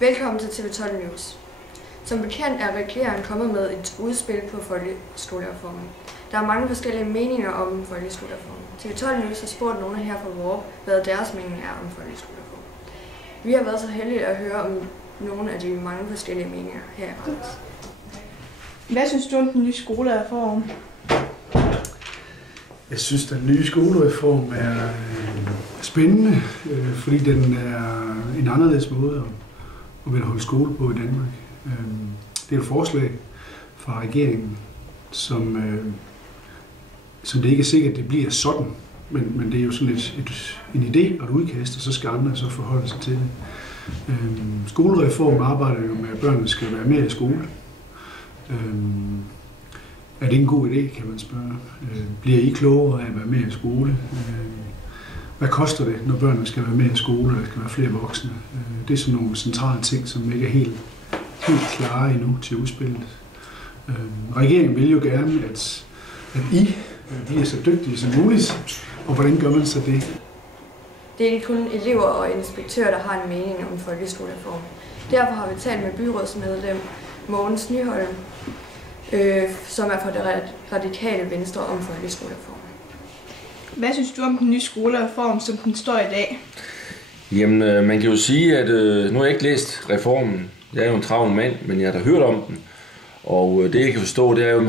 Velkommen til TV12 News. Som bekendt er regeringen kommet med et udspil på folkeskolereformen. Der er mange forskellige meninger om folkeskolereformen. TV12 News har spurgt nogle her fra Vorup, hvad deres mening er om folkeskolereformen. Vi har været så heldige at høre om nogle af de mange forskellige meninger her i Randers. Hvad synes du om den nye skolereform? Jeg synes, at den nye skolereform er spændende, fordi den er en anderledes måde at vil holde skole på i Danmark. Det er et forslag fra regeringen, som det ikke er sikkert, at det bliver sådan, men det er jo sådan en idé og et udkast, og så skal andre så forholde sig til det. Skolereformen arbejder jo med, at børnene skal være mere i skole. Er det en god idé, kan man spørge. Bliver I klogere af at være mere i skole? Hvad koster det, når børnene skal være mere i skole, og der skal være flere voksne? Det er sådan nogle centrale ting, som ikke er helt klare endnu til udspillet. Regeringen vil jo gerne, at I bliver så dygtige som muligt, og hvordan gør man så det? Det er ikke kun elever og inspektører, der har en mening om folkeskolereformen. Derfor har vi talt med byrådsmedlem Mogens Nyholm, som er fra det radikale Venstre om folkeskolereformen. Hvad synes du om den nye skolereform, som den står i dag? Jamen, man kan jo sige, at nu har jeg ikke læst reformen. Jeg er jo en travl mand, men jeg har da hørt om den. Og det, jeg kan forstå, det er jo, at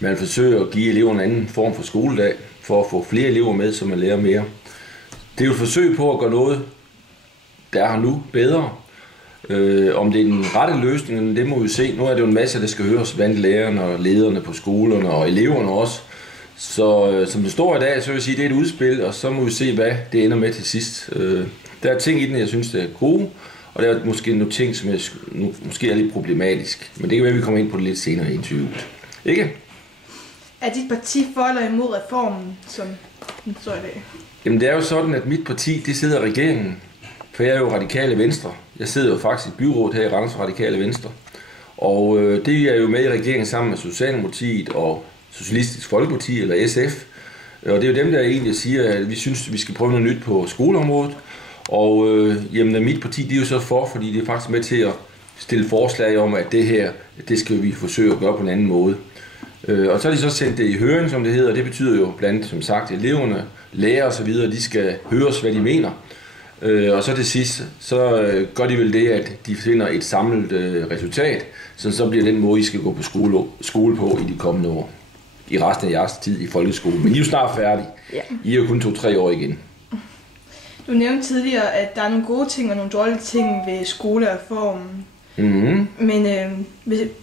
man forsøger at give eleverne en anden form for skoledag, for at få flere elever med, så man lærer mere. Det er jo et forsøg på at gøre noget, der er nu, bedre. Om det er den rette løsning, det må vi se. Nu er det jo en masse, der skal høres blandt lærerne og lederne på skolerne og eleverne også. Så som det står i dag, så vil jeg sige, at det er et udspil, og så må vi se, hvad det ender med til sidst. Der er ting i den, jeg synes, der er gode, og der er måske nogle ting, som måske er lidt problematisk. Men det kan være, at vi kommer ind på det lidt senere i interviewet. Ikke? Er dit parti for eller imod reformen, som den står i dag? Jamen det er jo sådan, at mit parti, det sidder i regeringen. For jeg er jo radikale Venstre. Jeg sidder jo faktisk i byrådet her i Randers for radikale Venstre. Og det er jo med i regeringen sammen med Socialdemokratiet og Socialistisk Folkeparti eller SF. Og det er jo dem, der egentlig siger, at vi synes, vi skal prøve noget nyt på skoleområdet. Og jamen, mit parti, de er jo så for, fordi det er faktisk med til at stille forslag om, at det her, det skal vi forsøge at gøre på en anden måde. Og så har de så sendt det i høring, som det hedder. Det betyder jo blandt, som sagt, eleverne, lærere og så videre, de skal høres, hvad de mener. Og så til sidst, så gør de vel det, at de finder et samlet resultat, så bliver den måde, I skal gå på skole på i de kommende år. I resten af jeres tid i folkeskolen. Men I er jo snart færdige. Ja. I er jo kun 2-3 år igen. Du nævnte tidligere, at der er nogle gode ting og nogle dårlige ting ved skolereformen. Mm-hmm. Men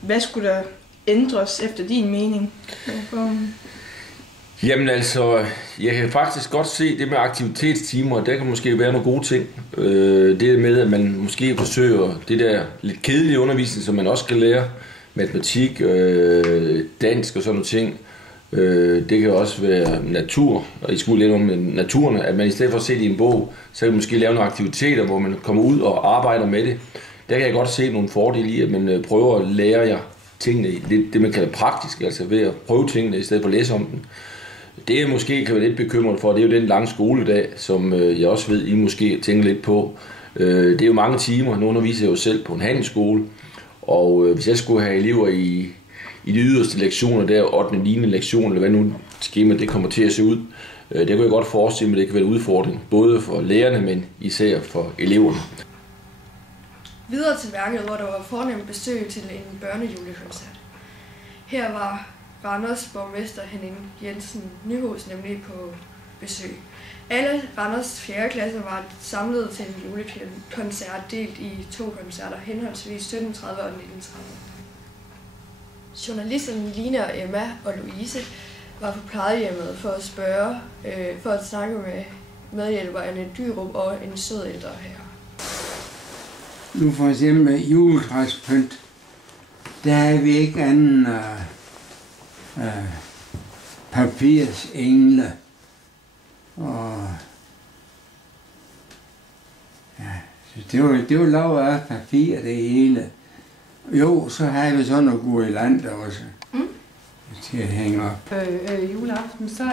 hvad skulle der ændres efter din mening? Jamen altså, jeg kan faktisk godt se det med aktivitetstimer, der kan måske være nogle gode ting. Det med, at man måske forsøger det der lidt kedelige undervisning, som man også skal lære, matematik, dansk og sådan nogle ting. Det kan også være natur, og I skulle lære om naturen, at man i stedet for at se det i en bog, så kan man måske lave nogle aktiviteter, hvor man kommer ud og arbejder med det. Der kan jeg godt se nogle fordele i, at man prøver at lære jer tingene, det man kalder praktisk, altså ved at prøve tingene i stedet for at læse om den. Det jeg måske kan være lidt bekymret for, det er jo den lange skoledag, som jeg også ved, I måske tænker lidt på. Det er jo mange timer, nu underviser jeg jo selv på en handelsskole, og hvis jeg skulle have elever i de yderste lektioner, der 8. og 9. lektion, eller hvad nu skema det kommer til at se ud, det kan jeg godt forestille mig, det kan være en udfordring, både for lærerne, men især for eleverne. Videre til værket, hvor der var fornemt besøg til en børnejulekoncert. Her var Randers borgmester Henning Jensen Nyhus nemlig på besøg. Alle Randers 4. klasser var samlet til en julekoncert delt i 2 koncerter, henholdsvis 17:30 og 19:30. Journalisterne Line og Emma og Louise var på plejehjemmet for at snakke med medhjælper Anne Dyrup og en sød ældre herre. Nu for eksempel juletræspynt, der har vi ikke anden papirsengle. Og ja, det var lavet af papir det hele. Jo, så har vi sådan noget guirlander også til at hænge op. Juleaften, så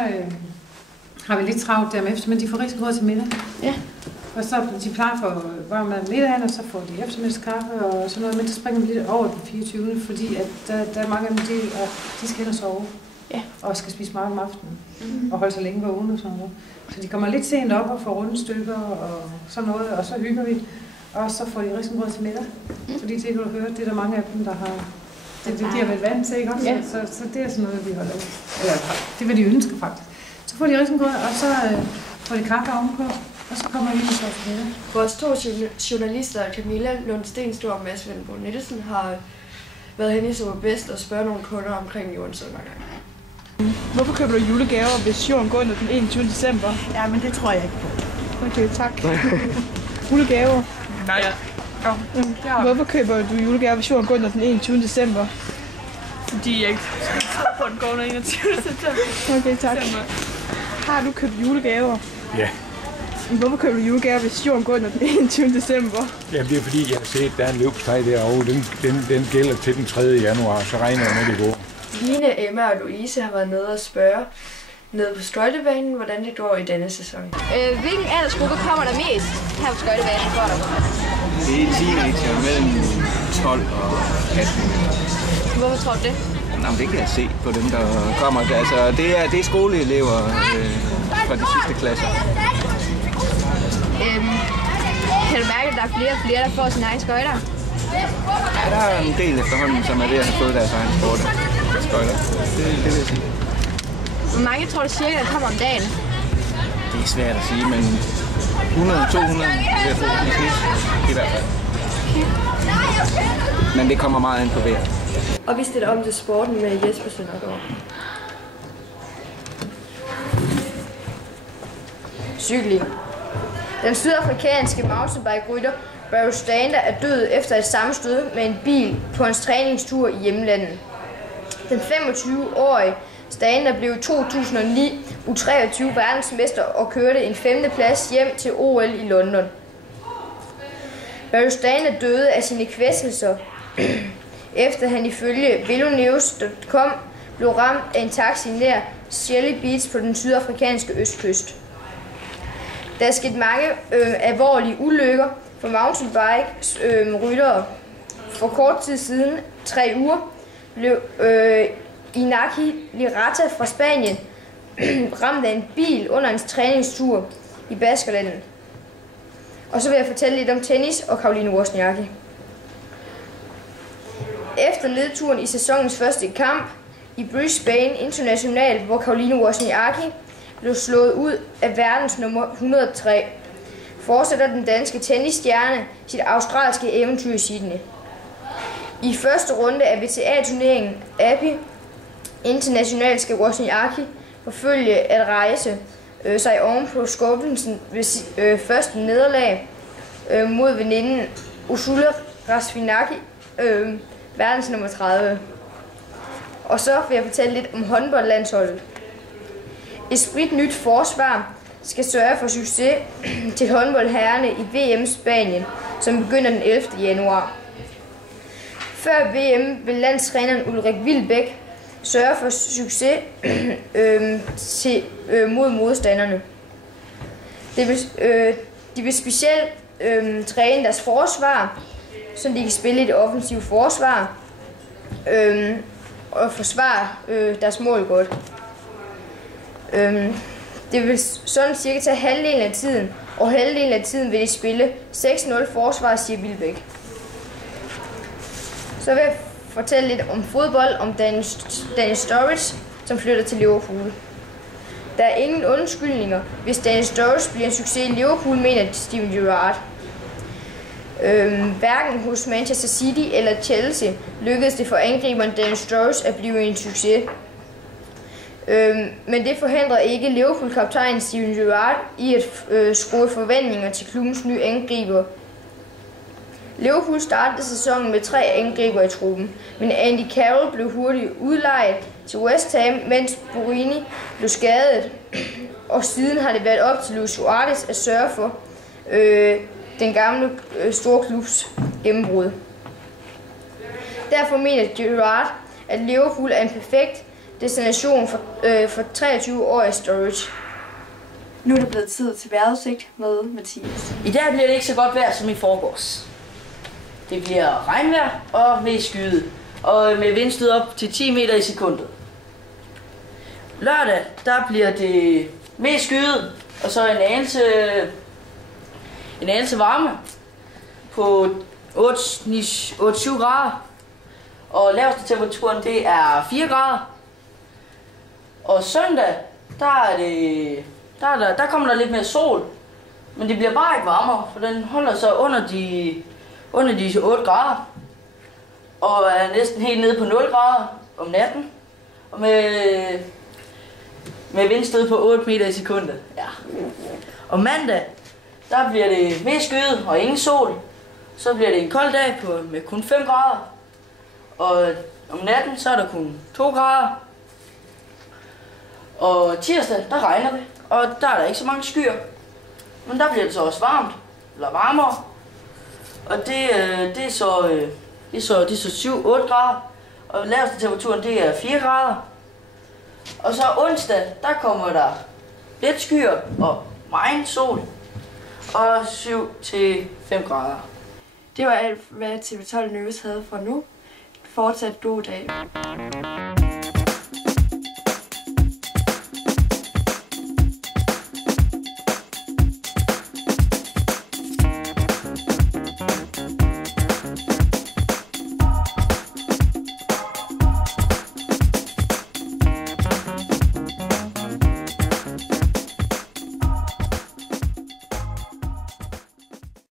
har vi lidt travlt der med, men de får rigtig råd til middag. Ja. Og så de plejer for varm mad middagen, og så får de eftermiddagskaffe og sådan noget, men så springer vi lidt over den 24. fordi at der er mange af dem, de skal hen og sove. Ja. Og skal spise meget om aftenen, og holde sig længe vågne og sådan noget. Så de kommer lidt sent op og får rundstykker og sådan noget, og så hygger vi. Og så får de risengrød til middag, fordi det kan du høre, det er der mange af dem, der har... Det de har været vant til, ikke også? Ja. Så det er sådan noget, vi holder af. Eller det vil de ønske faktisk. Så får de risengrød, og så får de kaffe ovenpå, og så kommer vi ind og så til middag. Vores to journalister, Camilla Lund Stenstor og Mads Vendelbo Nielsen, har været henne i Superbest og spørger nogle kunder omkring jordens undergang. Hvorfor køber du julegaver, hvis jorden går under den 21. december? Ja, men det tror jeg ikke på. Okay, tak. Julegaver? Nej. Ja. Hvorfor køber du julegaver, hvis jorden går under den 21. december? Fordi jeg ikke tror på, at den går under 21. september. Okay, tak. Har du købt julegaver? Ja. Hvorfor køber du julegaver, hvis jorden går under den 21. december? Jamen det er fordi, jeg har set, at der er en løbsteg derovre. Den gælder til den 3. januar, så regner jeg med, det går. Line, Emma og Louise har været nede og spørge nede på skøjtebanen, hvordan det går i denne sæson. Hvilken aldersgruppe kommer der mest her på skøjtebanen for dig? Det er teenager mellem 12 og 18. Hvorfor tror du det? Jamen, det kan jeg se på dem, der kommer. Altså, det er skoleelever fra de sidste klasser. Kan du mærke, at der er flere og flere, der får sine egne skøjter? Ja, der er en del efterhånden, som er ved at have fået deres egen skøjter. Det vil jeg sige. Hvor mange tror du cirka, der kommer om dagen? Det er svært at sige, men 100-200 vil jeg tro, i hvert fald. Men det kommer meget an på vejret. Og vi stiller om til sporten med Jesper Søndergaard. Cykling. Den sydafrikanske mountainbike-rytter Barry Stander er død efter et sammenstød med en bil på hans træningstur i hjemlandet. Den 25-årige Stander blev i 2009 U23 verdensmester og kørte en 5. plads hjem til OL i London. Barry Stander døde af sine kvæstelser, efter han ifølge velonews.com blev ramt af en taxi nær Shelly Beach på den sydafrikanske østkyst. Der er sket mange alvorlige ulykker for mountainbike-ryttere. For kort tid siden, 3 uger, blev Inaki Lirata fra Spanien ramt af en bil under hans træningstur i Baskerlandet. Og så vil jeg fortælle lidt om tennis og Caroline Wozniacki. Efter nedturen i sæsonens første kamp i Brisbane International, hvor Caroline Wozniacki blev slået ud af verdens nummer 103, fortsætter den danske tennisstjerne sit australske eventyr i Sydney. I første runde af WTA-turneringen API International skal Wozniacki forfølge at rejse sig oven på skuffelsen ved første nederlag mod veninden Ursula Rasvinaki, verdens nummer 30. Og så vil jeg fortælle lidt om håndboldlandsholdet. Et spritnyt forsvar skal sørge for succes til håndboldherrerne i VM Spanien, som begynder den 11. januar. Før VM vil landstræneren Ulrik Wilbæk sørge for succes mod modstanderne. De vil specielt træne deres forsvar, så de kan spille et offensivt forsvar og forsvare deres mål godt. Det vil sådan cirka tage halvdelen af tiden, og halvdelen af tiden vil de spille 6-0 forsvar, siger Wilbæk. Så vil jeg fortælle lidt om fodbold, om Daniel Sturridge, som flytter til Liverpool. Der er ingen undskyldninger, hvis Daniel Sturridge bliver en succes i Liverpool, mener Steven Gerrard. Hverken hos Manchester City eller Chelsea lykkedes det for angriberen Daniel Sturridge at blive en succes. Men det forhindrer ikke Liverpool-kaptajnen Steven Gerrard i at skrue forventninger til klubbens nye angriber. Liverpool startede sæsonen med 3 angriber i truppen, men Andy Carroll blev hurtigt udlejet til West Ham, mens Borini blev skadet, og siden har det været op til Luis Suarez at sørge for den gamle store klubs gennembrud. Derfor mener Gerrard, at Liverpool er en perfekt destination for 23-årige Sturridge. Nu er det blevet tid til vejrudsigt med Mathias. I dag bliver det ikke så godt vejr som i forgårs. Det bliver regnvejr og med skyde, og med vindstød op til 10 meter i sekundet. Lørdag, der bliver det mest skyde, og så en anelse varme på 8-7 grader. Og laveste temperaturen, det er 4 grader. Og søndag, der kommer der lidt mere sol. Men det bliver bare ikke varmere, for den holder sig under de 8 grader. Og er næsten helt nede på 0 grader om natten. Og med vindstød på 8 meter i sekundet. Ja. Og mandag, der bliver det mest skyet og ingen sol. Så bliver det en kold dag med kun 5 grader. Og om natten, så er der kun 2 grader. Og tirsdag, der regner det, og der er der ikke så mange skyer. Men der bliver det så også varmt, eller varmere. Og det er så 7-8 grader. Og laveste temperaturen, det er 4 grader. Og så onsdag, der kommer der lidt skyer og meget sol. Og 7-5 grader. Det var alt, hvad TV12 News havde for nu. Fortsat god dag.